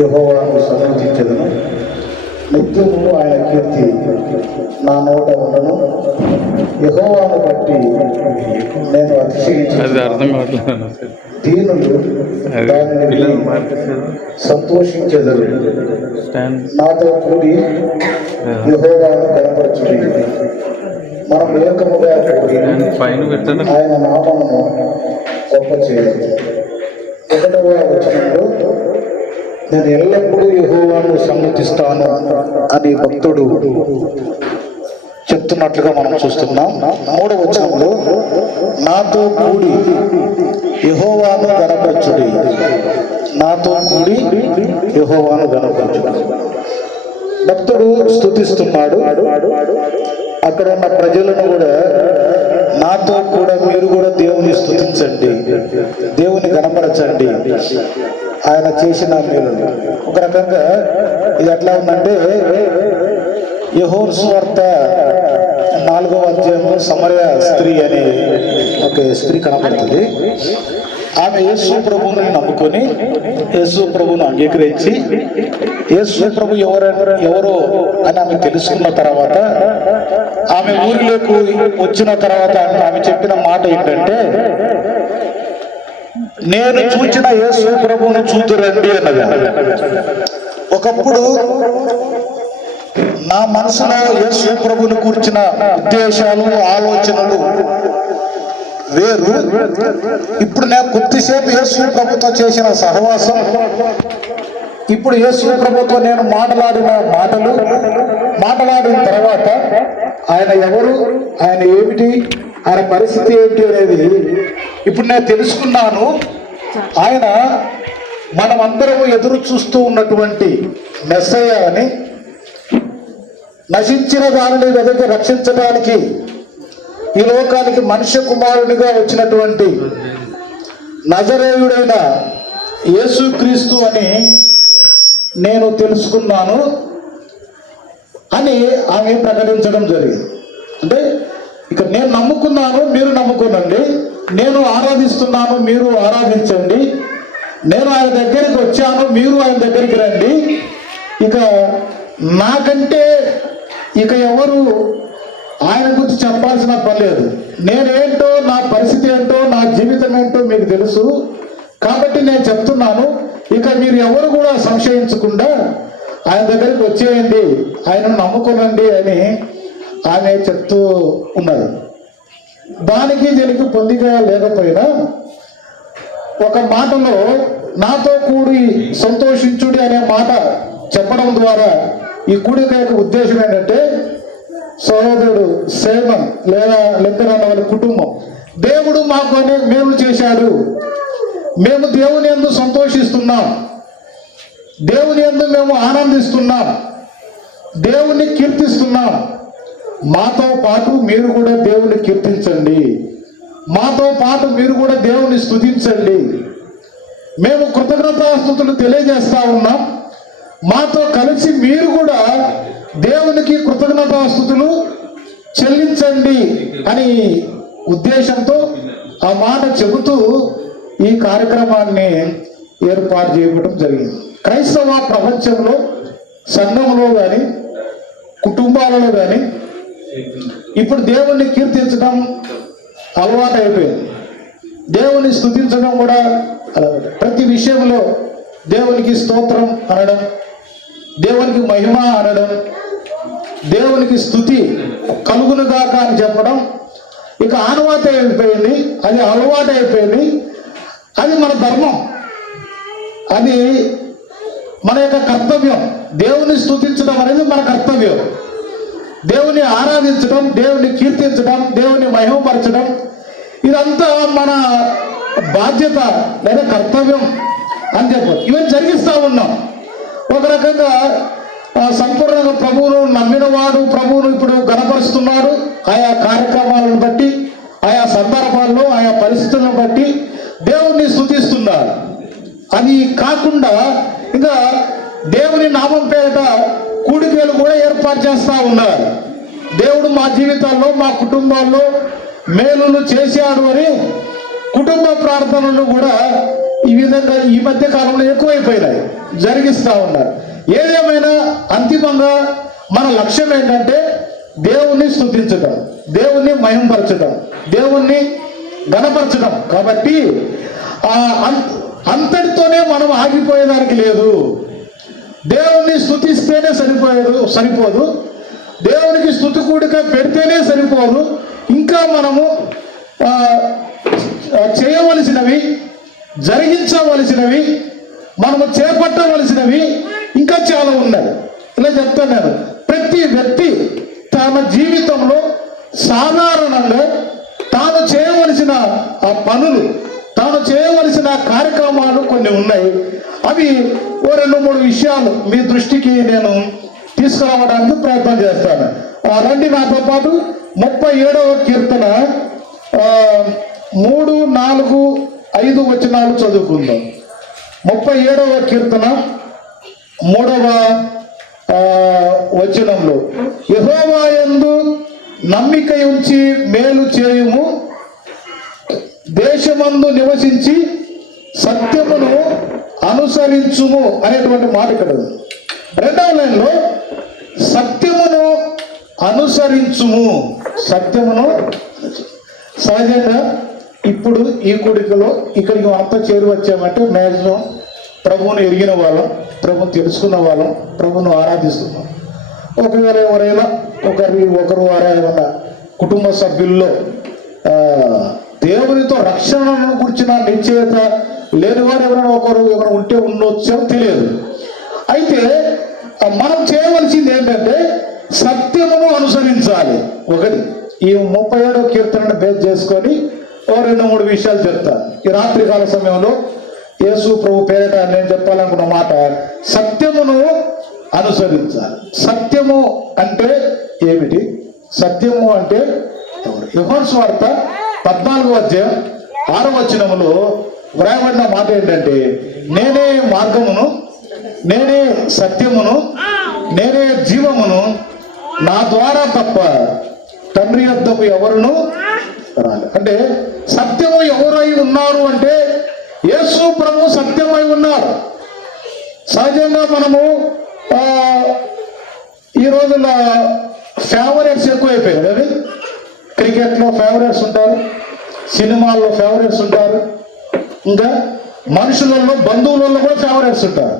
యెహోవాను సన్నుతించెదను, నిత్యము ఆయన కీర్తి నా నోట ఉండను. యెహోవాను బట్టి నేను అతిశయించుచున్నాను, దీనులు దానిని సంతోషించెదరు. నాతో కూడి యెహోవాను కనపరచుడి. మనం ఏకముగా కూడి ఆయన నామమును గొప్ప చేయాలి. 1వ వచనంలో నేను ఎల్లప్పుడూ యెహోవాను సన్నుతిస్తాను అని భక్తుడు చెప్తున్నట్లుగా మనం చూస్తున్నాం. 3వ వచనంలో నాతో కూడి యెహోవాను గణపరచుడి, నాతో కూడి యెహోవాను గణపరచుడి. భక్తుడు స్తుతిస్తున్నాడు. అక్కడ ఉన్న ప్రజలను కూడా నాతో కూడా మీరు కూడా దేవుని స్తుతించండి, దేవుని గణపరచండి, ఆయన చేసిన మేలు. ఒక రకంగా ఇది ఎట్లా ఉందంటే, యోహాను సువార్త 4వ అధ్యాయంలో సమరయ స్త్రీ అనే ఒక స్త్రీ కనబడుతుంది. ఆమె యేసు ప్రభువుని నమ్ముకొని యేసు ప్రభువును అంగీకరించి యేసు ప్రభు ఎవరో అని ఆమె తెలుసుకున్న తర్వాత ఆమె ఊరిలోకి వచ్చిన తర్వాత ఆమె చెప్పిన మాట ఏంటంటే, నేను చూచిన యేసు ప్రభువును చూతురండి అన్నది. ఒకప్పుడు నా మనసులో యేసు ప్రభువుని కూర్చిన ఉద్దేశాలు, ఆలోచనలు వేరు. ఇప్పుడు నేను కొద్దిసేపు యేసు ప్రభుతో చేసిన సహవాసం, ఇప్పుడు యేసు ప్రభుతో నేను మాట్లాడిన మాట్లాడిన తర్వాత ఆయన ఎవరు, ఆయన ఏమిటి, ఆయన పరిస్థితి ఏంటి అనేది ఇప్పుడు నేను తెలుసుకున్నాను. ఆయన మనమందరము ఎదురు చూస్తూ ఉన్నటువంటి మెస్సయ్య అని, నశించిన దానిని వెదకి రక్షించడానికి ఈ లోకానికి మనుష్య కుమారునిగా వచ్చినటువంటి నజరేయుడైన యేసుక్రీస్తు అని నేను తెలుసుకున్నాను అని ఆమె ప్రకటించడం జరిగింది. అంటే ఇక నేను నమ్ముకున్నాను, మీరు నమ్ముకోనండి, నేను ఆరాధిస్తున్నాను, మీరు ఆరాధించండి, నేను ఆయన దగ్గరికి వచ్చాను, మీరు ఆయన దగ్గరికి రండి, ఇక నాకంటే ఇక ఎవరు ఆయన గురించి చెప్పాల్సిన పని లేదు. నేనేంటో, నా పరిస్థితి ఏంటో, నా జీవితం ఏంటో మీకు తెలుసు కాబట్టి నేను చెప్తున్నాను, ఇక మీరు ఎవరు కూడా సంశయించకుండా ఆయన దగ్గరికి వచ్చేయండి, ఆయనను నమ్ముకోనండి అని ఆమె చెప్తూ ఉన్నది. దానికి దీనికి పొందిక లేకపోయినా ఒక మాటలో నాతో కూడి సంతోషించుడి అనే మాట చెప్పడం ద్వారా ఈ కూడిక యొక్క ఉద్దేశం ఏంటంటే, సహోదరుడు సేమన్ లేదా లెక్కన వాళ్ళ కుటుంబం, దేవుడు మాకు అనే మేలు చేశాడు, మేము దేవుని యందు సంతోషిస్తున్నాం, దేవుని యందు మేము ఆనందిస్తున్నాం, దేవుని కీర్తిస్తున్నాం, మాతో పాటు మీరు కూడా దేవుని కీర్తించండి, మాతో పాటు మీరు కూడా దేవుని స్తుతించండి, మేము కృతజ్ఞతాస్తుతులు తెలియజేస్తా ఉన్నాం, మాతో కలిసి మీరు కూడా దేవునికి కృతజ్ఞతాస్తుతులు చెల్లించండి అని ఉద్దేశంతో ఆ మాట చెబుతూ ఈ కార్యక్రమాన్ని ఏర్పాటు చేయడం జరిగింది. క్రైస్తవ ప్రపంచంలో సంఘంలో కానీ కుటుంబాలలో కానీ ఇప్పుడు దేవుణ్ణి కీర్తించడం అలవాటు అయిపోయింది, దేవుని స్తుతించడం కూడా అలవాటు. ప్రతి విషయంలో దేవునికి స్తోత్రం అనడం, దేవునికి మహిమ అనడం, దేవునికి స్తుతి కలుగునుగాక అని చెప్పడం ఇక ఆనవాయితీ అయిపోయింది, అది అలవాటు అయిపోయింది. అది మన ధర్మం, అది మన యొక్క కర్తవ్యం. దేవుని స్తుతించడం అనేది మన కర్తవ్యం. దేవుని ఆరాధించడం, దేవుని కీర్తించడం, దేవుని మహిమపరచడం ఇదంతా మన బాధ్యత లేదా కర్తవ్యం అని చెప్పదు. ఇవన్నీ జరిగిస్తూ ఉన్నాం. ఒక రకంగా సంపూర్ణంగా ప్రభువును నమ్మినవాడు ప్రభువును ఇప్పుడు గణపరుస్తున్నాడు. ఆయా కార్యక్రమాలను బట్టి, ఆయా సందర్భాల్లో, ఆయా పరిస్థితులను బట్టి దేవుణ్ణి స్తుతిస్తున్నారు. అది కాకుండా ఇంకా దేవుని నామం పేరిట కూడికలు కూడా ఏర్పాటు చేస్తూ ఉన్నారు. దేవుడు మా జీవితాల్లో, మా కుటుంబాల్లో మేలులు చేశాడు అని కుటుంబ ప్రార్థనలు కూడా ఈ విధంగా ఈ మధ్య కాలంలో ఎక్కువైపోయినాయి, జరిగిస్తూ ఉన్నారు. ఏదేమైనా అంతిమంగా మన లక్ష్యం ఏంటంటే దేవుణ్ణి స్తుతించడం, దేవుణ్ణి మహిమపరచడం, దేవుణ్ణి ఘనపరచడం. కాబట్టి అంతటితోనే మనం ఆగిపోయేదానికి లేదు. దేవుణ్ణి స్తుతిస్తేనే సరిపోదు, దేవునికి స్తుతి కూడిక పెడితేనే సరిపోదు. ఇంకా మనము చేయవలసినవి, జరిగించవలసినవి, మనము చేపట్టవలసినవి ఇంకా చాలా ఉన్నాయి. ఇలా చెప్తున్నాను, ప్రతి వ్యక్తి తన జీవితంలో సాధారణంగా తాను చేయవలసిన ఆ పనులు, తాను చేయవలసిన కార్యక్రమాలు కొన్ని ఉన్నాయి. అవి ఓ 2-3 విషయాలు మీ దృష్టికి నేను తీసుకురావడానికి ప్రయత్నం చేస్తాను. రండి నాతో పాటు 37వ కీర్తన 3, 4, 5 వచనాలు చదువుకుందాం. 37వ కీర్తన 3వ వచనంలో, యెహోవా యందు నమ్మిక ఉంచి మేలు చేయుము, దేశమందు నివసించి సత్యమును అనుసరించుము అనేటువంటి మాట ఇక్కడ ఉంది. 2వ లైన్లో సత్యమును అనుసరించుము, సత్యమును. సహజంగా ఇప్పుడు ఈ కూడికలో ఇక్కడికి అంతా చేరి వచ్చామంటే మ్యాక్సిమం ప్రభువును ఎరిగిన వాళ్ళం, ప్రభువును తెలుసుకున్న వాళ్ళం, ప్రభువును ఆరాధిస్తున్నాం. ఒకవేళ ఎవరైనా ఒకరు ఏమన్నా కుటుంబ సభ్యుల్లో దేవునితో రక్షణను గురించిన నిశ్చయత లేని వారు ఎవరైనా ఎవరైనా ఉంటే ఉండొచ్చో తెలియదు. అయితే మనం చేయవలసింది ఏంటంటే సత్యమును అనుసరించాలి. ఒకటి, ఈ 37వ కీర్తనను బేస్ చేసుకొని 2-3 విషయాలు చెప్తాను. ఈ రాత్రికాల సమయంలో యేసు ప్రభు పేరిట నేను చెప్పాలనుకున్న మాట, సత్యమును అనుసరించాలి. సత్యము అంటే ఏమిటి? సత్యము అంటే యోహాను సువార్త 14వ అధ్యాయం 6వ వచనములో వ్రాయబడిన మాట ఏంటంటే, నేనే మార్గమును, నేనే సత్యమును, నేనే జీవమును, నా ద్వారా తప్ప తండ్రి యొద్దకు ఎవరును రాలి. అంటే సత్యము ఎవరై ఉన్నారు అంటే యేసు ప్రభు సత్యమై ఉన్నారు. సహజంగా మనము ఈ రోజుల్లో ఫేవరెట్స్ ఎక్కువైపోయాయి. అది క్రికెట్లో ఫేవరెట్స్ ఉంటారు, సినిమాల్లో ఫేవరెట్స్ ఉంటారు, ఇంకా మనుషులలో బంధువులలో కూడా ఫేవరెట్స్ ఉంటారు.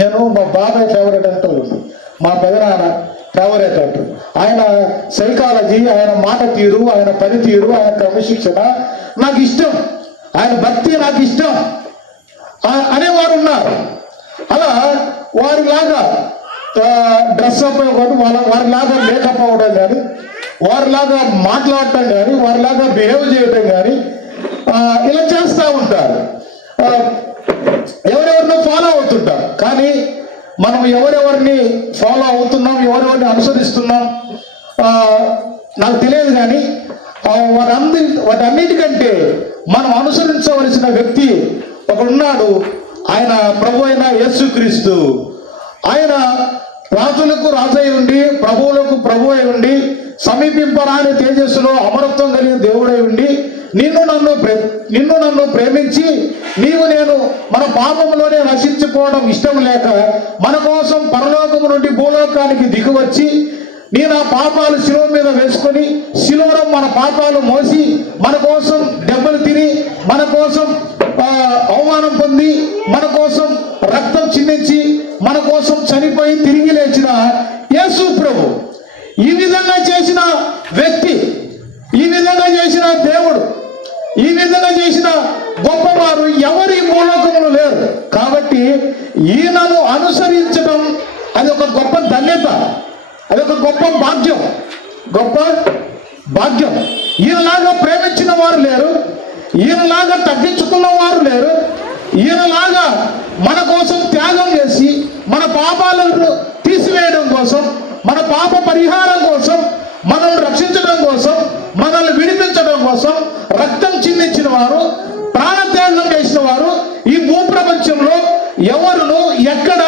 నేను మా బాబాయ్ ఫేవరెట్ అంటూ ఉన్నాను, మా పెదనాన్న ఫేవరెట్ అంటారు. ఆయన సైకాలజీ, ఆయన మాట తీరు, ఆయన పనితీరు, ఆయన క్రమశిక్షణ నాకు ఇష్టం, ఆయన భక్తి నాకు ఇష్టం అనేవారు ఉన్నారు. అలా వారిలాగా డ్రెస్ అప్ అవ్వడం, వారిలాగా మేకప్ అవ్వడం కానీ, వారిలాగా మాట్లాడటం కానీ, వారిలాగా బిహేవ్ చేయటం కానీ ఇలా చేస్తూ ఉంటారు. ఎవరెవరినో ఫాలో అవుతుంటారు. కానీ మనం ఎవరెవరిని ఫాలో అవుతున్నాం, ఎవరెవరిని అనుసరిస్తున్నాం నాకు తెలియదు. కానీ వాటన్నిటికంటే మనం అనుసరించవలసిన వ్యక్తి ఒకడున్నాడు. ఆయన ప్రభు అయిన యేసుక్రీస్తు. ఆయన రాజులకు రాజై ఉండి, ప్రభువులకు ప్రభు అయి ఉండి, సమీపింపరాని తేజస్సులో అమరత్వం కలిగిన దేవుడై ఉండి, నిన్ను నన్ను ప్రేమించి నేను మన పాపంలోనే నశించుకోవడం ఇష్టం లేక మన కోసం పరలోకము నుండి భూలోకానికి దిగువచ్చి, నేను ఆ పాపాలు శిలువ మీద వేసుకొని, శిలువలో మన పాపాలు మోసి, మన కోసం దెబ్బలు తిని, మన కోసం అవమానం పొంది, మన కోసం రక్తం చిందించి, మన కోసం చనిపోయి తిరిగి లేచిన యేసు ప్రభు. ఈ విధంగా చేసిన వ్యక్తి, ఈ విధంగా చేసిన దేవుడు, ఈ విధంగా చేసిన గొప్పవారు ఎవరి భూలోకములు లేరు. కాబట్టి ఈయనను అనుసరించడం అది ఒక గొప్ప ధన్యత, అది ఒక గొప్ప భాగ్యం. ఈయనలాగా ప్రేమించిన వారు లేరు, ఈయనలాగా తగ్గించుకున్న వారు లేరు, ఈయనలాగా మన కోసం త్యాగం చేసి, మన పాపాలను తీసివేయడం కోసం, మన పాప పరిహారం కోసం, మనల్ని రక్షించడం కోసం, మనల్ని విడిపించడం కోసం రక్తం చిందించిన వారు, ప్రాణత్యాగం చేసిన వారు ఈ భూప్రపంచంలో ఎవరును ఎక్కడ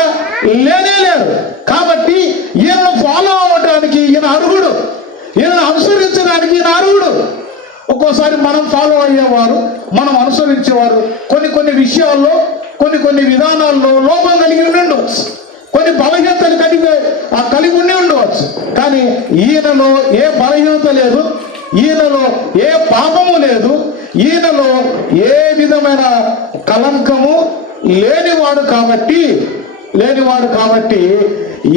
లేనే లేరు. కాబట్టి ఈయనను ఫాలో అవ్వడానికి ఈయన అర్హుడు, ఈయనను అనుసరించడానికి ఈయన అర్హుడు. ఒక్కోసారి మనం ఫాలో అయ్యేవారు, మనం అనుసరించేవారు కొన్ని విషయాల్లో కొన్ని విధానాల్లో లోపం కలిగి ఉండవచ్చు, కొన్ని బలహీనతలు కలిగి ఉండి ఉండవచ్చు. కానీ ఈయనలో ఏ బలహీనత లేదు, ఈయనలో ఏ పాపము లేదు, ఈయనలో ఏ విధమైన కలంకము లేనివాడు కాబట్టి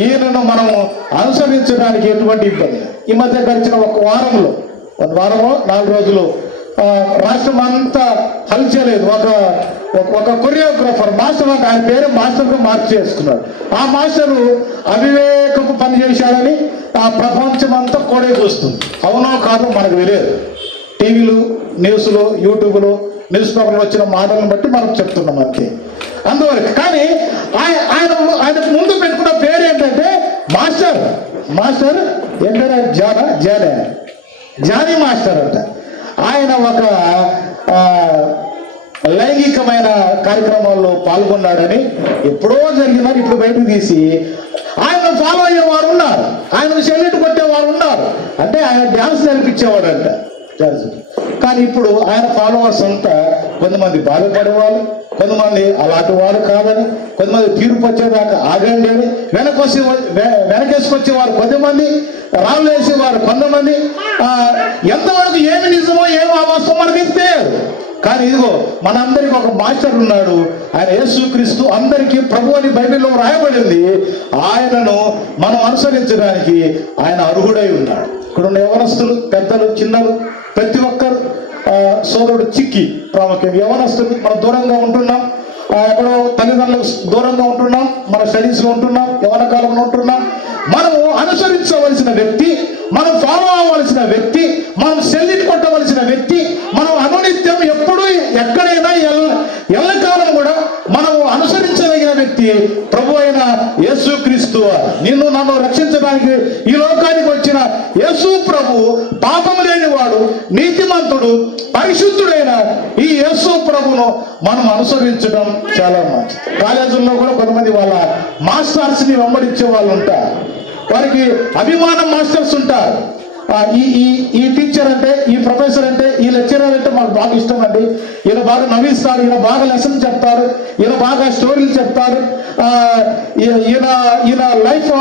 ఈయనను మనము అనుసరించడానికి ఎటువంటి ఇబ్బంది. ఈ మధ్య గడిచిన ఒక వారమో 4 రోజులు రాష్ట్రం అంతా హల్చలేదు. ఒక కొరియోగ్రాఫర్ మాస్టర్, ఆయన పేరు మాస్టర్గా మార్చేసుకున్నాడు. ఆ మాస్టరు అవివేకపు పని చేశాడని ఆ ప్రపంచం అంతా కోడే చూస్తుంది. అవునో కాదో మనకు తెలియదు. టీవీలు, న్యూస్లో, యూట్యూబ్లో, న్యూస్ పేపర్లో వచ్చిన మాటలను బట్టి మనం చెప్తున్నాం అంతే. అందువరకు కానీ ఆయన ముందు పెట్టుకున్న పేరు ఏంటంటే మాస్టర్ ఏంటంటే జానీ మాస్టర్ అంట. ఆయన ఒక లైంగికమైన కార్యక్రమాల్లో పాల్గొన్నాడని ఎప్పుడో జరిగిందని ఇప్పుడు బయటకు తీసి ఆయన ఫాలో అయ్యేవారు ఉన్నారు, ఆయన సెల్యూట్ కొట్టేవారు ఉన్నారు. అంటే ఆయన డ్యాన్స్ నేర్పించేవాడు అంట. కానీ ఇప్పుడు ఆయన ఫాలోవర్స్ అంతా కొంతమంది బాధపడేవాళ్ళు, కొంతమంది అలాంటి వాడు కాదని, కొంతమంది తీర్పు వచ్చేదాకా ఆగండి అని వెనకేసుకొచ్చేవారు కొంతమంది, రాళ్ళు వేసేవారు కొంతమంది. ఎంతవరకు ఏమి నిజమో ఏమి అవాస్తవం మనకి తెలియదు. కానీ ఇదిగో మనందరికి ఒక మాస్టర్ ఉన్నాడు, ఆయన యేసుక్రీస్తు, అందరికీ ప్రభు అని బైబిల్లో రాయబడింది. ఆయనను మనం అనుసరించడానికి ఆయన అర్హుడై ఉన్నాడు. ఇక్కడ ఉన్న యవనస్తులు, పెద్దలు, చిన్నలు, ప్రతి ఒక్కరు సోదరుడు చిక్కి ప్రాముఖ్యంగా యవనస్తులు మనం దూరంగా ఉంటున్నాం, ఎక్కడో తల్లిదండ్రులకు దూరంగా ఉంటున్నాం, మన స్టడీస్లో ఉంటున్నాం, యవన కాలంలో ఉంటున్నాం. మనము అనుసరించవలసిన వ్యక్తి, మనం ఫాలో అవ్వవలసిన వ్యక్తి, మనం సెల్యూట్ కొట్టవలసిన వ్యక్తి, మనం అనునిత్యం ఎప్పుడు ఎక్కడైనా ఎల్లకాలం కూడా మనము అనుసరించదగిన వ్యక్తి ప్రభు అయిన యేసుక్రీస్తు. నిన్ను నన్ను రక్షించడానికి ఈ లోకానికి వచ్చిన యేసు ప్రభు పాపము లేనివాడు, నీతిమంతుడు, పరిశుద్ధుడైన ఈ యేసు ప్రభును మనం అనుసరించడం చాలా మంచిది. కాలేజీల్లో కూడా కొంతమంది వాళ్ళ మాస్టర్స్ని వెంబడించే వాళ్ళు ఉంటారు, వారికి అభిమానం మాస్టర్స్ ఉంటారు. ఈ టీచర్ అంటే, ఈ ప్రొఫెసర్ అంటే, ఈ లెక్చరర్ అంటే మాకు బాగా ఇష్టం అండి, ఈయన బాగా నవ్విస్తారు, ఈయన బాగా లెసన్ చెప్తారు, ఈయన బాగా స్టోరీలు చెప్తారు, ఈయన లైఫ్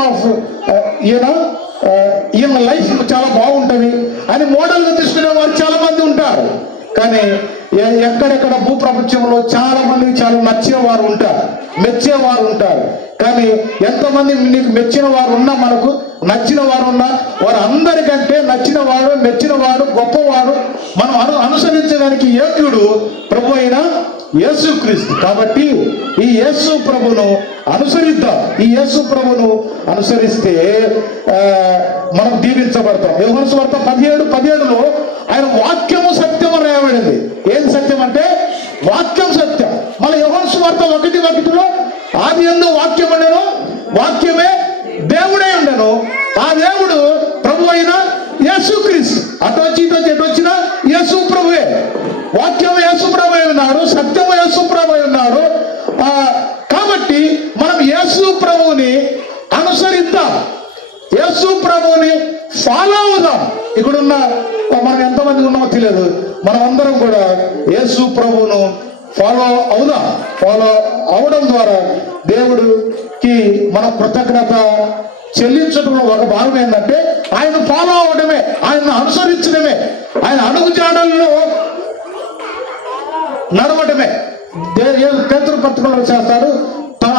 ఈయన లైఫ్ చాలా బాగుంటుంది అని మోడల్గా తీసుకునే వారు చాలా మంది ఉంటారు. కానీ ఎక్కడెక్కడ భూప్రపంచంలో చాలా మందికి చాలా నచ్చేవారు ఉంటారు, మెచ్చేవారు ఉంటారు. కానీ ఎంతమంది నీకు మెచ్చిన వారు ఉన్నా, మనకు నచ్చిన వారు ఉన్నా, వారు అందరికంటే నచ్చిన వాడు, మెచ్చిన వాడు, గొప్పవాడు, మనం అనుసరించడానికి యోగ్యుడు ప్రభు అయిన యేసుక్రీస్తు. కాబట్టి ఈ యేసు ప్రభును అనుసరిద్దాం. ఈ యేసు ప్రభును అనుసరిస్తే మనం దీవించబడతాం. యోహాను సువార్త 17:17లో ఆయన వాక్యము సత్యము రాయబడింది. ఏం సత్యం అంటే వాక్యం సత్యం. మళ్ళీ యోహాను సువార్త 1:1లో ఆదియందు వాక్యం ఉండెను, వాక్యమే దేవుడే ఉండెను, ఆ దేవుడు ప్రభు అయిన యేసుక్రీస్తు. అటొచ్చి ఎటొచ్చిన యేసు ప్రభువే. వాక్యం యేసు ప్రభు ఉన్నాడు, సత్యము యేసు ప్రభు ఉన్నాడు. కాబట్టి మనం యేసు ప్రభువుని అనుసరిద్దాం, యేసు ప్రభువుని ఫాలో అవుదాం. ఇక్కడున్న మనం ఎంతమంది ఉన్నామో తెలియదు, మనం అందరం కూడా యేసు ప్రభువును ఫాలో అవుదాం. ఫాలో అవడం ద్వారా దేవుడికి మన కృతజ్ఞత చెల్లించడంలో ఒక భాగం ఏంటంటే ఆయన ఫాలో అవడమే, ఆయన అనుసరించడమే, ఆయన అడుగుజాడల్లో నడవడమే. పేతురు పత్రికలో చేస్తాడు,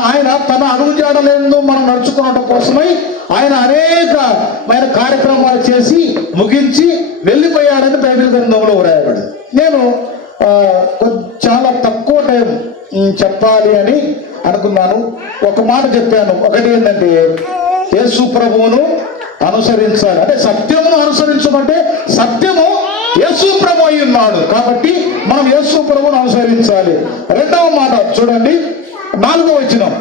ఆయన తన అడుగుజాడలేందో మనం నడుచుకోవడం కోసమై ఆయన అనేకమైన కార్యక్రమాలు చేసి ముగించి వెళ్ళిపోయాడని బైబిల్ గ్రంథంలో వ్రాయబడింది. నేను చాలా తక్కువ టైం చెప్పాలి అని అనుకున్నాను. ఒక మాట చెప్పాను. ఒకటి ఏంటంటే యేసు ప్రభువును అనుసరించాలి, అంటే సత్యమును అనుసరించమంటే సత్యము యేసు ప్రభు అయి ఉన్నాడు కాబట్టి మనం యేసు ప్రభువును అనుసరించాలి. రెండవ మాట చూడండి, 4వ వచనం,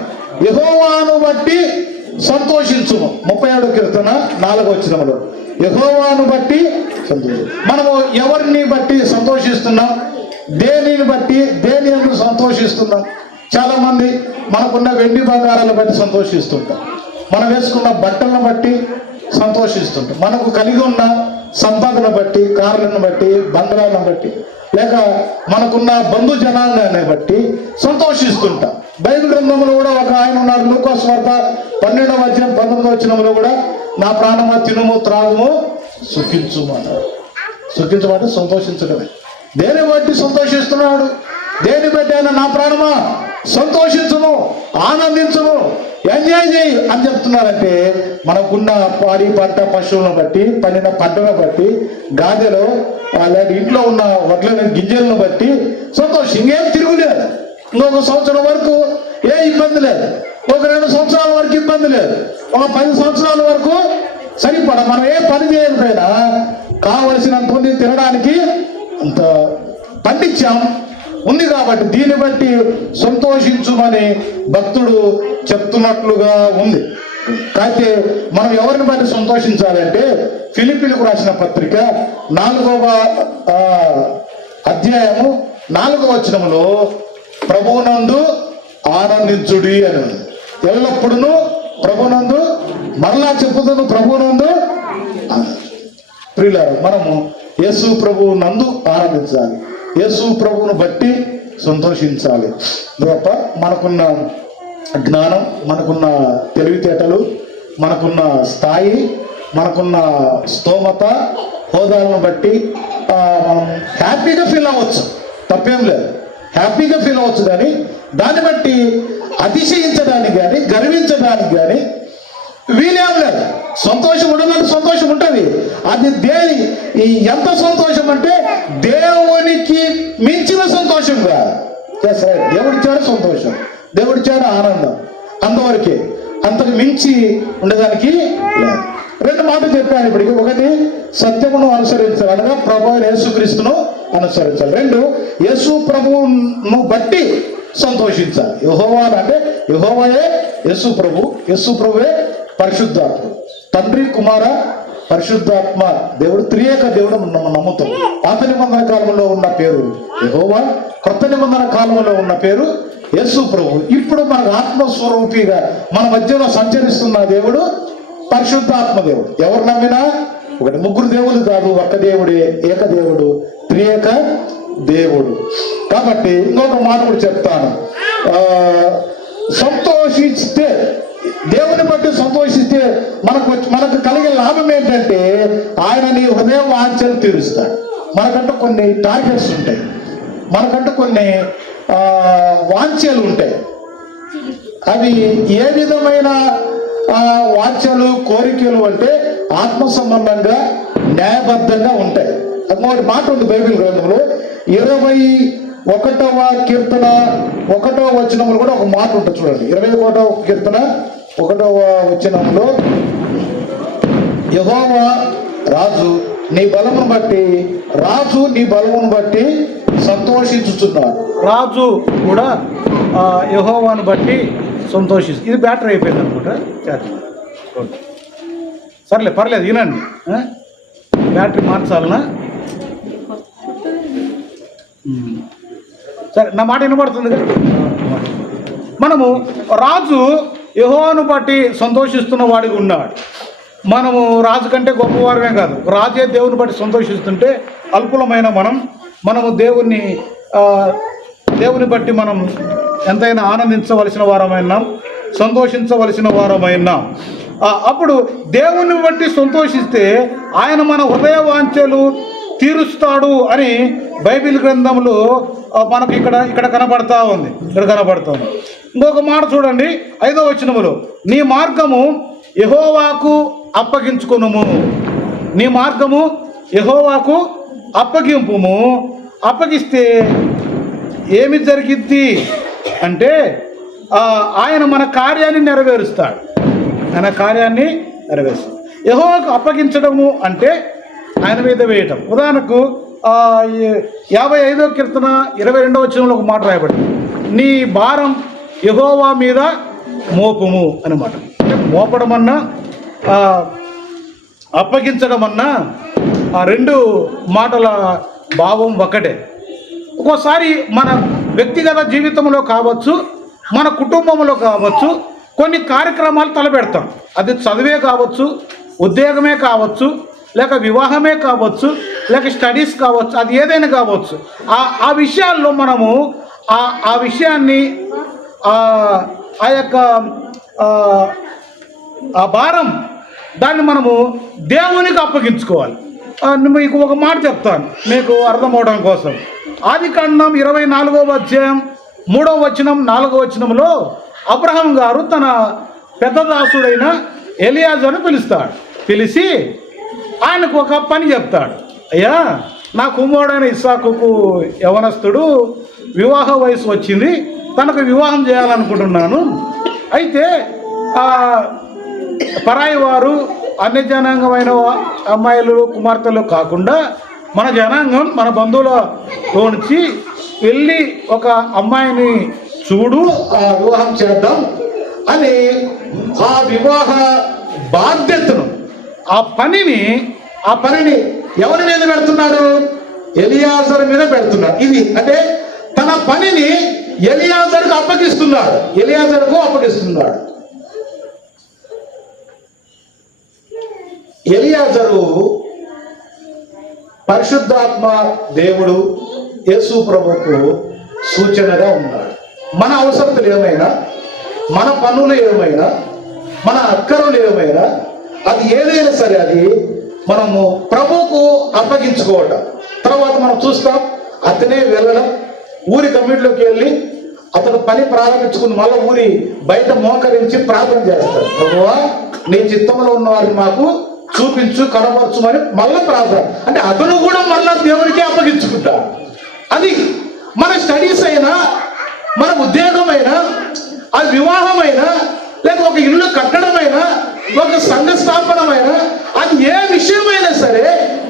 యెహోవాను బట్టి సంతోషించుము. 37 కీర్తన 4వ వచనంలో యెహోవాను బట్టి సంతోషం. మనము ఎవరిని బట్టి సంతోషిస్తున్నాం, దేనిని బట్టి, దేని ఎందుకు సంతోషిస్తున్నాం? చాలా మంది మనకున్న వెండి బంగారాలను బట్టి సంతోషిస్తుంటాం, మనం వేసుకున్న బట్టలను బట్టి సంతోషిస్తుంటాం, మనకు కలిగి ఉన్న సంపాదన బట్టి, కార్లను బట్టి, బంగ్లాలను బట్టి, లేక మనకున్న బంధు జనాంగాన్ని బట్టి సంతోషిస్తుంటాం. బైబిల్ గ్రంథంలో కూడా ఒక ఆయన ఉన్నారు, లూకా సువార్త 12వ అధ్యాయం 19వ వచనంలో కూడా నా ప్రాణమా తినుము త్రాగుము సుఖించుము అన్నాడు. సుఖించమంటే సంతోషించడమే. దేని బట్టి సంతోషిస్తున్నాడు? దేని బట్టి ఆయన నా ప్రాణమా సంతోషించుము, ఆనందించుము, ఎంజాయ్ చేయి అని చెప్తున్నారంటే మనకున్న పాడి పంట పశువులను బట్టి, పండిన పంటను బట్టి, గాదెలో అలాగే ఇంట్లో ఉన్న వడ్ల గింజలను బట్టి సంతోషం. ఇంకేం తిరుగులేదు. ఇంకొక సంవత్సరం వరకు ఏ ఇబ్బంది లేదు, ఒక 2 సంవత్సరాల వరకు ఇబ్బంది లేదు, ఒక 10 సంవత్సరాల వరకు సరిపడ. మనం ఏ పని చేయకపోయినా కావలసినంత మంది తినడానికి అంత పండించాం ఉంది కాబట్టి దీన్ని బట్టి సంతోషించుమని భక్తుడు చెప్తున్నట్లుగా ఉంది. అయితే మనం ఎవరిని బట్టి సంతోషించాలంటే ఫిలిప్పీలకు రాసిన పత్రిక 4వ అధ్యాయము 4వ వచనములో ప్రభువునందు ఆనందించుడి అని ఉంది. ఎల్లప్పుడూ ప్రభువునందు, మరలా చెప్పుతాను, ప్రభువునందు. ప్రియులారా, మనము యేసు ప్రభువు నందు ఆనందించాలి, యేసు ప్రభువును బట్టి సంతోషించాలి. తప్ప మనకున్న జ్ఞానం, మనకున్న తెలివితేటలు, మనకున్న స్థాయి, మనకున్న స్తోమత, హోదాలను బట్టి మనం హ్యాపీగా ఫీల్ అవ్వచ్చు, తప్పేం లేదు, హ్యాపీగా ఫీల్ అవ్వచ్చు. కానీ దాన్ని బట్టి అతిశయించడానికి కానీ గర్వించడానికి కానీ వీలేం లేదు. సంతోషం ఉండడానికి సంతోషం ఉంటుంది. అది ఎంత సంతోషం అంటే దేవునికి మించిన సంతోషంగా చేస్తారు. దేవుడిచ్చాడు సంతోషం, దేవుడిచ్చాడు ఆనందం, అంతవరకే, అంతకు మించి ఉండడానికి లేదు. 2 మాటలు చెప్పాను ఇప్పటికి. ఒకటి, సత్యమును అనుసరించాలి, అనగా ప్రభు యేసుక్రీస్తును అనుసరించాలి. 2, యేసు ప్రభువును బట్టి సంతోషించాలి. యెహోవా అంటే యెహోవాయే యేసు ప్రభు, యేసు ప్రభువే పరిశుద్ధాత్మ. తండ్రి, కుమార, పరిశుద్ధాత్మ దేవుడు త్రియేక దేవుడు నమ్ముతాం. పాత నిబంధన కాలంలో ఉన్న పేరు యెహోవా, కొత్త నిబంధన కాలంలో ఉన్న పేరు యేసు ప్రభు. ఇప్పుడు మనకు ఆత్మస్వరూపిగా మన మధ్యలో సంచరిస్తున్న దేవుడు పరిశుద్ధాత్మ దేవుడు. ఎవరు నమ్మినా ఒకటి, 3 దేవుడు కాదు, ఒక్క దేవుడే, ఏకదేవుడు, త్రియేక దేవుడు. కాబట్టి ఇంకొక మాట కూడా చెప్తాను. సంతోషిస్తే, దేవుని బట్టి సంతోషిస్తే మనకు కలిగే లాభం ఏంటంటే ఆయన నీ హృదయ వాంఛలు తీరుస్తాడు. మనకంటూ కొన్ని టార్గెట్స్ ఉంటాయి, మనకంటూ కొన్ని వాంఛలు ఉంటాయి. అవి ఏ విధమైన వాంఛలు, కోరికలు అంటే ఆత్మ సంబంధంగా, న్యాయబద్ధంగా ఉంటాయి. ఇంకొకటి మాట ఉంది బైబిల్ గ్రంథంలో 21వ కీర్తన 1వ వచనంలో కూడా ఒక మాట ఉంటుంది చూడండి. 21వ కీర్తన 1వ వచనంలో యెహోవా రాజు నీ బలమును బట్టి సంతోషించుచున్నాడు. రాజు కూడా యెహోవాను బట్టి సంతోషిస్తు. ఇది బ్యాటరీ అయిపోయింది అనుకుంటా. సర్లే, పర్లేదు, వినండి. బ్యాటరీ మార్చాలనా? సరే, నా మాట వినబడుతుంది కదా. మనము రాజు యెహోవాను బట్టి సంతోషిస్తున్న వాడిగా ఉన్నాడు. మనము రాజు కంటే గొప్పవారమే కాదు, రాజే దేవుని బట్టి సంతోషిస్తుంటే అల్పులమైన మనము దేవుని బట్టి మనం ఎంతైనా ఆనందించవలసిన వారమైనా, సంతోషించవలసిన వారమైనా. అప్పుడు దేవుని బట్టి సంతోషిస్తే ఆయన మన హృదయ వాంఛలు తీరుస్తాడు అని బైబిల్ గ్రంథంలో మనకు ఇక్కడ కనబడతా ఉంది. ఇంకొక మాట చూడండి, 5వ వచనములో నీ మార్గము యెహోవాకు అప్పగించుకొనుము. నీ మార్గము యెహోవాకు అప్పగింపుము. అప్పగిస్తే ఏమి జరిగిద్ది అంటే ఆయన మన కార్యాన్ని నెరవేరుస్తాడు. యెహోవాకు అప్పగించడము అంటే ఆయన మీద వేయటం. ఉదాహరణకు 55వ కీర్తన 22వ వచనంలో ఒక మాట రాయబడింది, నీ భారం యెహోవా మీద మోపుము అన్నమాట. అంటే మోపడం అన్నా అప్పగించడం అన్నా ఆ 2 మాటల భావం ఒకటే. ఒక్కోసారి మన వ్యక్తిగత జీవితంలో కావచ్చు, మన కుటుంబంలో కావచ్చు, కొన్ని కార్యక్రమాలు తలపెడతాం. అది చదువే కావచ్చు, ఉద్యోగమే కావచ్చు, లేక వివాహమే కావచ్చు, లేక స్టడీస్ కావచ్చు, అది ఏదైనా కావచ్చు. ఆ విషయాల్లో మనము ఆ విషయాన్ని ఆ యొక్క ఆ భారం దాన్ని మనము దేవునికి అప్పగించుకోవాలి. మీకు ఒక మాట చెప్తాను మీకు అర్థమవడం కోసం. ఆదికాండం 24వ అధ్యాయం 3వ వచనం 4వ వచనంలో అబ్రహాం గారు తన పెద్ద దాసుడైన ఎలియాజరును పిలుస్తాడు. పిలిచి ఆయనకు ఒక పని చెప్తాడు. అయ్యా, నా కుమారుడైన ఇస్సాకుకు యవనస్తుడు వివాహ వయసు వచ్చింది, తనకు వివాహం చేయాలనుకుంటున్నాను. అయితే పరాయి వారు అన్య జనాంగమైన అమ్మాయిలు కుమార్తెలు కాకుండా మన జనాంగం మన బంధువులలో నుంచి వెళ్ళి ఒక అమ్మాయిని చూడు, వివాహం చేద్దాం అని ఆ వివాహ బాధ్యతను ఆ పనిని ఎవరి మీద పెడుతున్నాడు? ఎలియాజరు మీద పెడుతున్నాడు. ఇది అంటే తన పనిని ఎలియాజరుకు అప్పగిస్తున్నాడు. ఎలియాజరు పరిశుద్ధాత్మ దేవుడు యేసు ప్రభువుకు సూచనగా ఉన్నాడు. మన అవసరతలు ఏమైనా, మన పనులు ఏమైనా, మన అక్కరులు ఏమైనా, అది ఏదైనా సరే అది మనము ప్రభువుకు అప్పగించుకోవటం. తర్వాత మనం చూస్తాం, అతనే వెళ్ళడం, ఊరి కమిటీలోకి వెళ్ళి అతను పని ప్రారంభించుకుని మళ్ళీ ఊరి బయట మోకరించి ప్రార్థన చేస్తాడు. ప్రభువా, నీ చిత్తంలో ఉన్న వారిని మాకు చూపించు, కనపరచుమని మళ్ళీ ప్రార్థన. అంటే అతను కూడా మళ్ళీ దేవునికి అప్పగించుకుంటాడు. అది మన స్టడీస్ అయినా, మన ఉద్యోగమైనా, అది వివాహమైనా, లేక ఒక ఇల్లు కట్టడమైనా, ఒక సంఘ స్థాపనమైనా, అది ఏ విషయమైనా సరే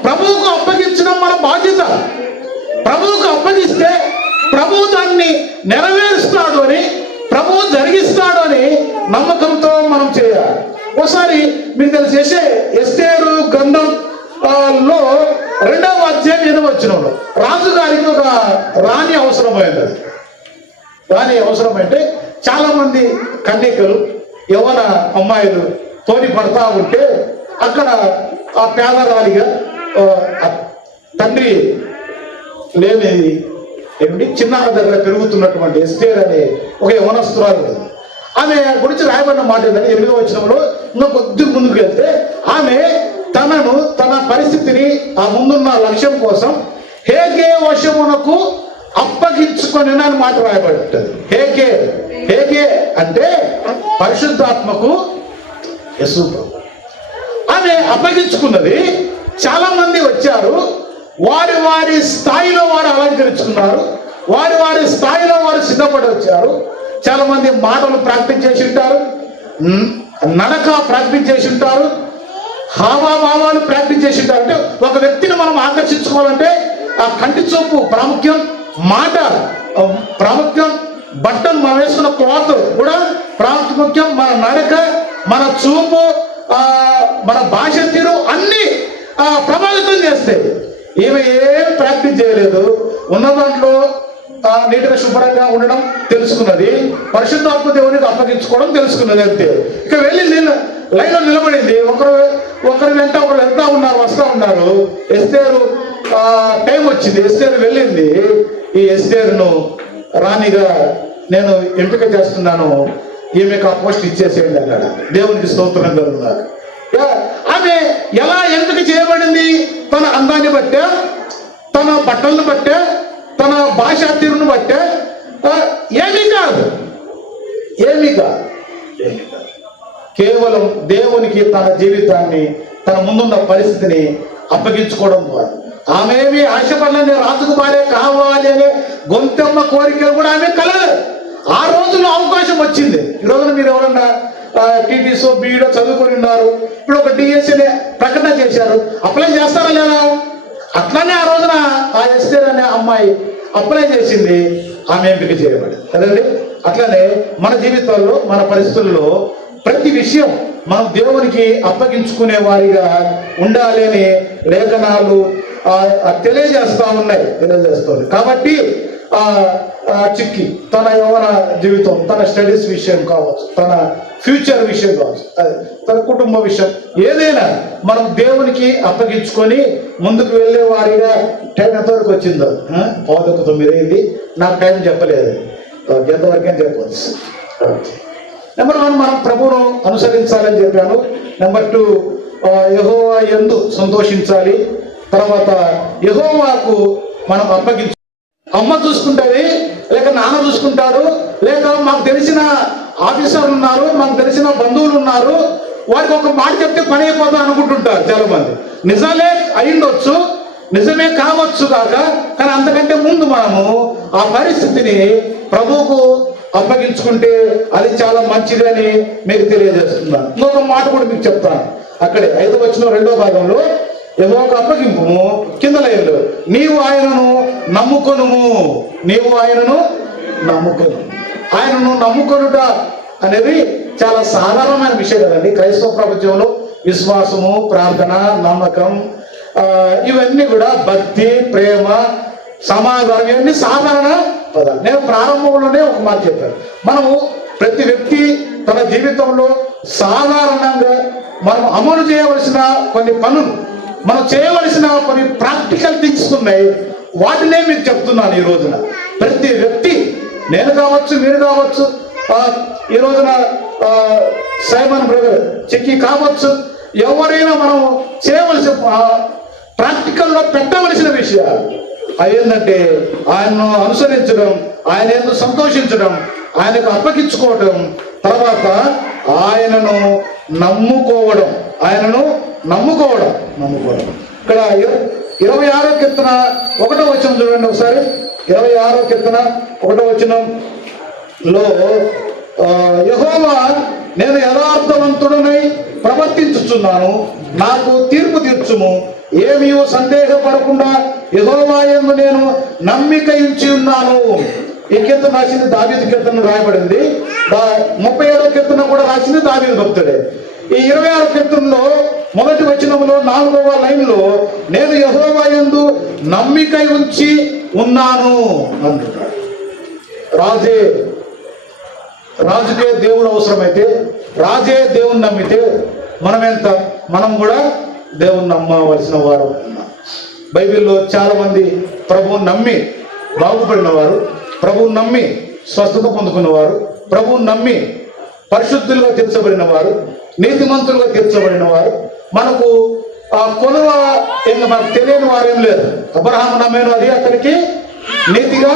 ప్రభువుకు అప్పగించడం మన బాధ్యత. ప్రభువుకు అప్పగిస్తే ప్రభువు దాన్ని నెరవేరుస్తాడు అని, ప్రభువు జరిగిస్తాడు అని నమ్మకంతో మనం చేయాలి. ఒకసారి మీకు తెలిసేసే ఎస్తేరు గ్రంథంలో 2వ అధ్యాయం 8వ వచనంలో రాజుగారికి ఒక రాణి అవసరమైంది. రాణి అవసరమైతే చాలా మంది కన్యకలు, యవ్వన అమ్మాయిలు తోని పడతా ఉంటే అక్కడ ఆ పేదరాలిగా తండ్రి లేని చిన్నాన్న దగ్గర పెరుగుతున్నటువంటి ఎస్తేర్ అనే ఒక యవనస్తురాలు. ఆమె గురించి రాయబడిన మాట ఏంటంటే 8వ వచనంలో ఇంకా కొద్దిగా ముందుకు వెళ్తే ఆమె తన పరిస్థితిని ఆ ముందున్న లక్ష్యం కోసం హేగే వశమునకు అప్పగించుకొని అని మాట రాయబడి ఉంటుంది. హేగే అంటే పరిశుద్ధాత్మకు యేసు ప్రభు. ఆమె అప్పగించుకున్నది. చాలా మంది వచ్చారు, వారి స్థాయిలో వారు అలంకరించుకున్నారు, వారి స్థాయిలో వారు సిద్ధపడి వచ్చారు. చాలా మంది మాటలు ప్రాక్టీస్ చేసి ఉంటారు, నడక ప్రాక్టీస్ చేసి ఉంటారు, హావాభావాలు ప్రాక్టీస్ చేసి ఉంటారు. అంటే ఒక వ్యక్తిని మనం ఆకర్షించుకోవాలంటే ఆ కంటి చూపు ప్రాముఖ్యం, మాట ప్రాముఖ్యం, బట్టలు మనం వేసుకున్న క్లాత్ కూడా ప్రాముఖ్యం, మన నడక, మన చూపు, మన భాష తీరు అన్ని ప్రభావితం చేస్తాయి. ఈమె ఏం ప్రాక్టీస్ చేయలేదు, ఉన్న దాంట్లో నీటిగా శుభ్రంగా ఉండడం తెలుసుకున్నది, పరిశుద్ధాత్మ దేవునికి అప్పగించుకోవడం తెలుసుకున్నది అంతే. ఇక వెళ్ళి లైన్లో నిలబడింది. ఒకరి వెంట ఒకరు వస్తూ ఉన్నారు. ఎస్తేరు టైం వచ్చింది, ఎస్తేరు వెళ్ళింది. ఈ ఎస్తేరును రాణిగా నేను ఎంపిక చేస్తున్నాను, ఈమెకు ఆ పోస్ట్ ఇచ్చేసేయండి అన్నాడు. దేవునికి స్తోత్రం కలుగుతారు. ఆమె ఎలా ఎంపిక చేయబడింది? తన అందాన్ని బట్టే, తన బట్టలను బట్టే, తన భాషా తీరును బట్టే, ఏమీ కాదు. కేవలం దేవునికి తన జీవితాన్ని, తన ముందున్న పరిస్థితిని అప్పగించుకోవడం ద్వారా. ఆమె ఏమి ఆశపడలేని రాజుకు భార్య కావాలి అనే గొంతెమ్మ కోరికలు కూడా ఆమె కలదు. ఆ రోజులో అవకాశం వచ్చింది. ఈ రోజున మీరు ఎవరన్నా టీటీసో బీఈడో చదువుకొని ఉన్నారు, ఇప్పుడు ఒక డిఎస్సీ ప్రకటన చేశారు, అప్లై చేస్తారా లేదా? అట్లానే ఆ రోజున ఆ ఎస్తేర్ అనే అమ్మాయి అప్లై చేసింది, ఆమె ఎంపిక చేయబడింది కదండి. అట్లానే మన జీవితాల్లో, మన పరిస్థితుల్లో ప్రతి విషయం మనం దేవునికి అప్పగించుకునే వారిగా ఉండాలి అని లేఖనాలు తెలియజేస్తూ ఉన్నాయి. కాబట్టి చిక్కి తన యవ్వన జీవితం, తన స్టడీస్ విషయం కావచ్చు, తన ఫ్యూచర్ విషయం కావచ్చు, తన కుటుంబ విషయం ఏదైనా మనం దేవునికి అప్పగించుకొని ముందుకు వెళ్ళే వారిగా. టైం ఎంతవరకు వచ్చిందో 8:09 అయింది, నాకు టైం చెప్పలేదు, ఎంతవరకు అని చెప్పవచ్చు. నెంబర్ 1 మనం ప్రభువును అనుసరించాలని చెప్పాను. నెంబర్ 2 యెహోవా యందు సంతోషించాలి. తర్వాత యెహోవాకు మనం అప్పగించు. అమ్మ చూసుకుంటుంది, లేక నాన్న చూసుకుంటాడు, లేక మాకు తెలిసిన ఆఫీసర్లు ఉన్నారు, మాకు తెలిసిన బంధువులు ఉన్నారు, వారికి ఒక మాట చెప్తే పని అయిపోతా అనుకుంటుంటారు చాలా మంది. నిజమే అయిండొచ్చు, నిజమే కావచ్చు కాక, కానీ అంతకంటే ముందు మనము ఆ పరిస్థితిని ప్రభువుకు అప్పగించుకుంటే అది చాలా మంచిదని మీకు తెలియజేస్తున్నాను. ఇంకొక మాట కూడా మీకు చెప్తాను. అక్కడే 5వ వచనం 2వ భాగంలో యెహోవాకు అప్పగింపుము, కింద లైన్లో నీవు ఆయనను నమ్ముకొనుము, నీవు ఆయనను నమ్ముకొను. ఆయనను నమ్ముకొనుట అనేది చాలా సాధారణమైన విషయం కదండి. క్రైస్తవ ప్రపంచంలో విశ్వాసము, ప్రార్థన, నమ్మకం ఇవన్నీ కూడా భక్తి, ప్రేమ, సమాధానం ఇవన్నీ సాధారణ పదాలు. నేను ప్రారంభంలోనే ఒక మాట చెప్పాను. మనము ప్రతి వ్యక్తి తన జీవితంలో సాధారణంగా మనం అమలు చేయవలసిన కొన్ని పనులు, మనం చేయవలసిన కొన్ని ప్రాక్టికల్ థింగ్స్ ఉన్నాయి. వాటినే మీకు చెప్తున్నాను ఈ రోజున. ప్రతి వ్యక్తి, నేను కావచ్చు, మీరు కావచ్చు, ఈ రోజున సైమన్ బ్రదర్, చిక్కి కావచ్చు, ఎవరైనా మనం చేయవలసిన ప్రాక్టికల్గా పెట్టవలసిన విషయాలు అదేంటంటే ఆయనను అనుసరించడం, ఆయన ఎందుకు సంతోషించడం, ఆయనకు అప్పగించుకోవడం, తర్వాత ఆయనను నమ్ముకోవడం, ఆయనను నమ్ముకోవడం. ఇక్కడ 26వ కీర్తన 1వ వచనం చూడండి ఒకసారి. 26వ కీర్తన 1వ వచనంలో యెహోవా నేను యథార్థవంతుడనై ప్రవర్తించుచున్నాను, నాకు తీర్పు తీర్చుము, ఏమీ సందేహపడకుండా యెహోవా యందు నేను నమ్మిక ఉంచి ఉన్నాను. ఈ కీర్తన రాసింది దావీదు కీర్తన రాయబడింది. 37వ కీర్తన కూడా రాసింది దావీదు భక్తుడే. ఈ 26వ కీర్తనలో మొదటి వచనంలో 4వ లైన్లో నేను యెహోవా యందు నమ్మిక ఉంచి ఉన్నాను అంటున్నాడు. రాజుకే దేవుడు అవసరమైతే, రాజే దేవుని నమ్మితే మనం కూడా దేవుని నమ్మవలసిన వారు. బైబిల్లో చాలా మంది ప్రభువుని నమ్మి బాగుపడిన వారు, ప్రభువుని నమ్మి స్వస్థత పొందుకున్నవారు, ప్రభువుని నమ్మి పరిశుద్ధులుగా తీర్చబడిన వారు, నీతిమంతులుగా తీర్చబడిన వారు. మనకు కొలువ మనకు తెలియని వారేం లేదు. అబ్రహాము నమ్మేను, అది అతనికి నీతిగా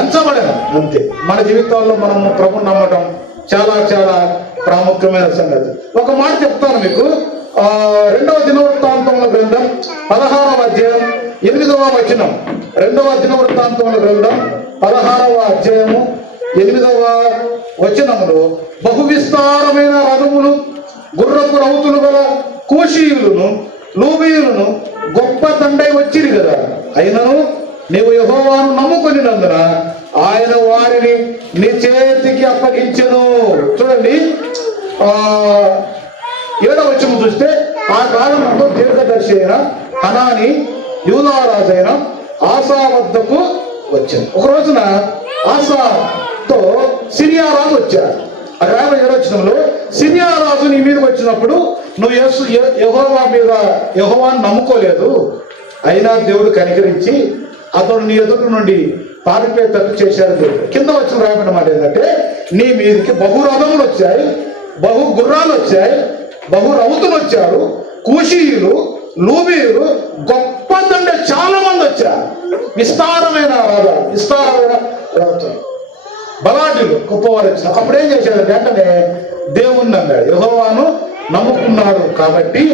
ఎంచబడను, అంతే. మన జీవితాల్లో మనం ప్రభువుని నమ్మటం చాలా చాలా ప్రాముఖ్యమైన సంగతి. ఒక మాట చెప్తాను మీకు. 2వ దినవృత్తాంతముల గ్రంథం 16వ అధ్యాయం 8వ వచనం. 2వ దినవృత్తాంతముల గ్రంథం 16వ అధ్యాయము 8వ వచనములో బహు విస్తారమైన రథములు, గుర్రపు రౌతులు గల కూషీయులను, లూబీయులను గొప్ప దండై వచ్చింది కదా, అయినను నీవు యెహోవాను నమ్ముకొనినందున ఆయన వారిని నీ చేతికి అప్పగించెను. చూడండి 7వ వచనం చూస్తే ఆ కాలంలో దీర్ఘదర్శి అయిన హనాని యూదారాజైన ఆసా వద్దకు వచ్చాను. ఒక రోజున ఆసాతో సిరియా రాజు వచ్చాడు. 7వ వచనంలో సిరియా రాజు నీ మీదకి వచ్చినప్పుడు నువ్వు యెహోవాను నమ్ముకోలేదు, అయినా దేవుడు కనికరించి అతడు నీ ఎదుటి నుండి పారిపోయేటట్టు చేశాడు దేవుడు. కింద వచ్చిన రాయబడిన మాట ఏంటంటే నీ మీదకి బహు రథములు వచ్చాయి, బహు గుర్రాలు వచ్చాయి, బహు రౌతులు వచ్చారు, కూషీయులు, లూబీయులు, గొప్ప దండ చాలా మంది వచ్చారు. విస్తారమైన రథాలు, బలాఢ్యులు, గొప్పవారు వచ్చిన. అప్పుడు ఏం చేశాడు? వెంటనే దేవుణ్ణి నమ్మాడు, యెహోవాను నమ్ముకున్నాడు. కాబట్టి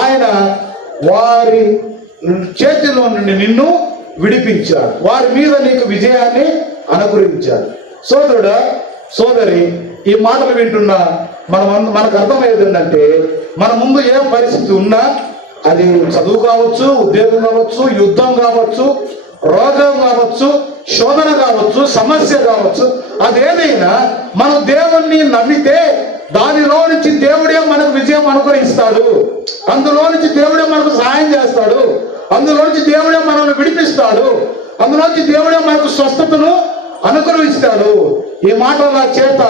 ఆయన వారి చేతిలో నుండి నిన్ను విడిపించాడు, వారి మీద నీకు విజయాన్ని అనుగ్రహించాడు. సోదరుడా, సోదరి, ఈ మాటలు వింటున్నా మనకు అర్థమయ్యేది ఏంటంటే మన ముందు ఏ పరిస్థితి ఉన్నా, అది చదువు కావచ్చు, ఉద్యోగం కావచ్చు, యుద్ధం కావచ్చు, రోగం కావచ్చు, శోధన కావచ్చు, సమస్య కావచ్చు, అదేదైనా మనం దేవుణ్ణి నమ్మితే దానిలో నుంచి దేవుడే మనకు విజయం అనుగ్రహిస్తాడు, అందులో నుంచి దేవుడే మనకు సహాయం చేస్తాడు, అందులో నుంచి దేవుడే మనల్ని విడిపిస్తాడు. అందులోంచి దేవుడే మనకు స్వస్థతను అనుగ్రహిస్తాడు. ఈ మాటల చేత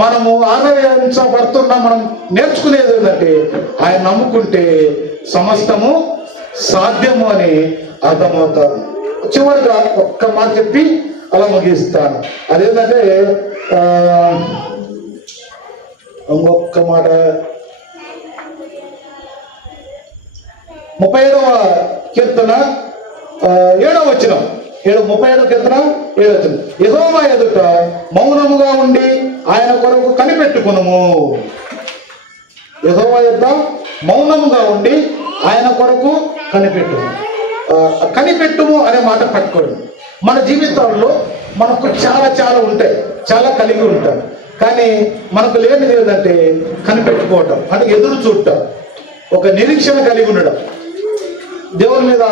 మనము ఆదరించబడుతున్న మనం నేర్చుకునేది ఏంటంటే ఆయన నమ్ముకుంటే సమస్తము సాధ్యము అని అర్థమవుతాను. చివరిగా ఒక్క మాట చెప్పి అలా ముగిస్తాను. అదేంటంటే ఇంకొక మాట 37వ కీర్తన 7వ వచనం 37వ కీర్తన 7వ వచనం, యెహోవా ఎదుట మౌనముగా ఉండి ఆయన కొరకు కనిపెట్టుకునుము. యెహోవా ఎదుట మౌనముగా ఉండి ఆయన కొరకు కనిపెట్టుము. కనిపెట్టుము అనే మాట పట్టుకోండి. మన జీవితాల్లో మనకు చాలా చాలా ఉంటాయి, చాలా కలిగి ఉంటాం. కానీ మనకు లేనిది ఏంటంటే కనిపెట్టుకోవటం, అంటే ఎదురు చూడటం, ఒక నిరీక్షణ కలిగి ఉండడం, దేవుని మీద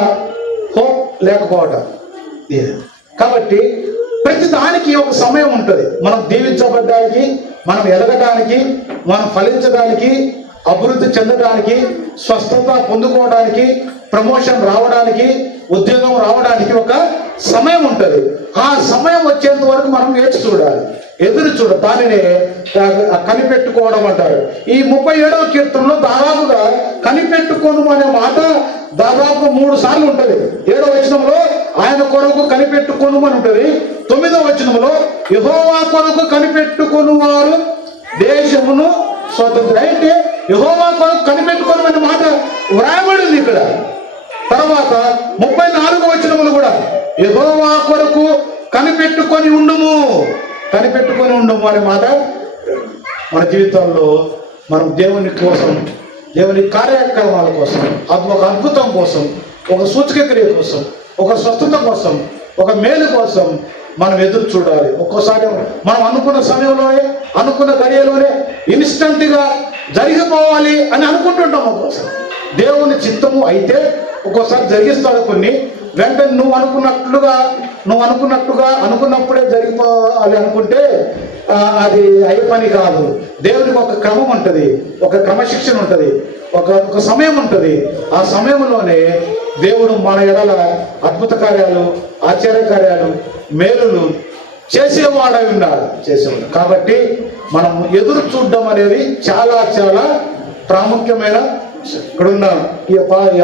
హోప్ లేకపోవటం. కాబట్టి ప్రతి దానికి ఒక సమయం ఉంటుంది. మనం దీవించబడ్డానికి, మనం ఎదగడానికి, మనం ఫలించడానికి, అభివృద్ధి చెందడానికి, స్వస్థత పొందుకోవడానికి, ప్రమోషన్ రావడానికి, ఉద్యోగం రావడానికి ఒక సమయం ఉంటుంది. ఆ సమయం వచ్చేంత వరకు మనం వేచి చూడాలి, ఎదురు చూడాలి. దానినే కనిపెట్టుకోవడం అంటారు. ఈ 37వ కీర్తనలో దాదాపుగా కనిపెట్టుకోను అనే మాట దాదాపు 3 సార్లు ఉంటుంది. 7వ వచనంలో ఆయన కొరకు కనిపెట్టుకోను అని ఉంటుంది. 9వ వచనంలో యెహోవా కొరకు కనిపెట్టుకుని వారు దేశమును స్వతంత్ర. అయితే యెహోవా కొరకు కనిపెట్టుకోను అనే మాట వ్రాయబడింది ఇక్కడ. తర్వాత 34వ వచనములు కూడా యెహోవా కొరకు కనిపెట్టుకొని ఉండుము, కనిపెట్టుకొని ఉండము అనే మాట. మన జీవితాల్లో మనం దేవుని కోసం, దేవుని కార్యక్రమాల కోసం, ఒక అద్భుతం కోసం, ఒక సూచక క్రియ కోసం, ఒక స్వస్థత కోసం, ఒక మేలు కోసం మనం ఎదురు చూడాలి. ఒక్కోసారి మనం అనుకున్న సమయంలోనే, అనుకున్న గడియలోనే ఇన్స్టంట్గా జరిగిపోవాలి అని అనుకుంటుంటాం. ఒక్కోసారి దేవుని చిత్తము అయితే ఒక్కోసారి జరిగిస్తాడు కొన్ని. వెంటనే నువ్వు అనుకున్నట్టుగా అనుకున్నప్పుడే జరిగిపోవాలి అనుకుంటే అది అయ్యే పని కాదు. దేవునికి ఒక క్రమం ఉంటుంది, ఒక క్రమశిక్షణ ఉంటుంది, ఒక సమయం ఉంటుంది. ఆ సమయంలోనే దేవుడు మన ఎడల అద్భుత కార్యాలు, ఆశ్చర్య కార్యాలు, మేలులు చేసేవాడై ఉన్నాడు, చేసేవాడు. కాబట్టి మనం ఎదురు చూడడం అనేది చాలా చాలా ప్రాముఖ్యమైన. ఇక్కడున్న ఈ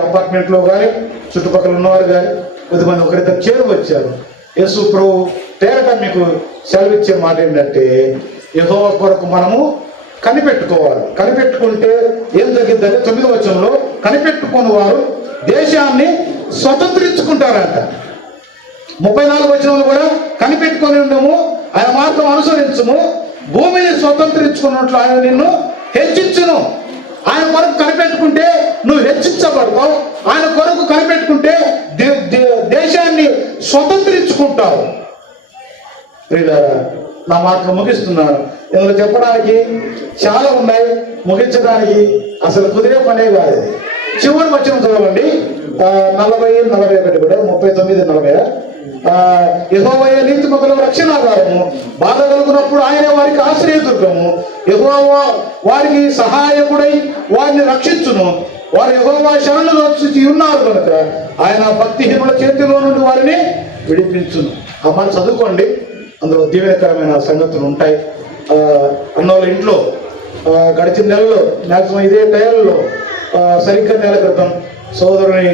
అపార్ట్మెంట్లో కానీ, చుట్టుపక్కల ఉన్నవారు కానీ కొద్దిమంది ఒకరిద్దరు చేరు వచ్చారు. యేసు ప్రభు పేరట మీకు సెలవిచ్చే మాట ఏంటంటే యెహోవా కొరకు మనము కనిపెట్టుకోవాలి. కనిపెట్టుకుంటే ఏం జరిగిద్దంటే 9వ వచనంలో కనిపెట్టుకుని వారు దేశాన్ని స్వతంత్రించుకుంటారంట. 34వ వచనంలో కూడా కనిపెట్టుకొని ఉండము, ఆయన మార్గం అనుసరించము, భూమిని స్వతంత్రించుకున్నట్లు ఆయన నిన్ను హెచ్చించును. ఆయన కొరకు కనిపెట్టుకుంటే నువ్వు హెచ్చించబడతావు. ఆయన కొరకు కనిపెట్టుకుంటే దేశాన్ని స్వతంత్రించుకుంటావు. ప్రియులారా, నా మాటలు ముగిస్తున్నాను. ఇందులో చెప్పడానికి చాలా ఉన్నాయి, ముగించడానికి అసలు కుదిరే పనే కాదు. చివరి వచనం చదవండి, 40-41 కూడా 39-40. యెహోవాయే నీతిమంతులకు రక్షణాధారము, బాధ కలుగునప్పుడు ఆయనే వారికి ఆశ్రయదుర్గము. యెహోవా వారికి సహాయకుడై వారిని రక్షించును. వారు యెహోవా శరణులు వచ్చి ఉన్నారు కనుక ఆయన భక్తిహీనుల చేతిలో నుండి వారిని విడిపించును. ఆ మాట చదువుకోండి, అందులో దీవెనకరమైన సంగతులు ఉంటాయి. అన్నోళ్ళ ఇంట్లో గడిచిన నెలలో మ్యాక్సిమం ఇదే టైంలో సరిగ్గా నెల క్రితం సోదరుని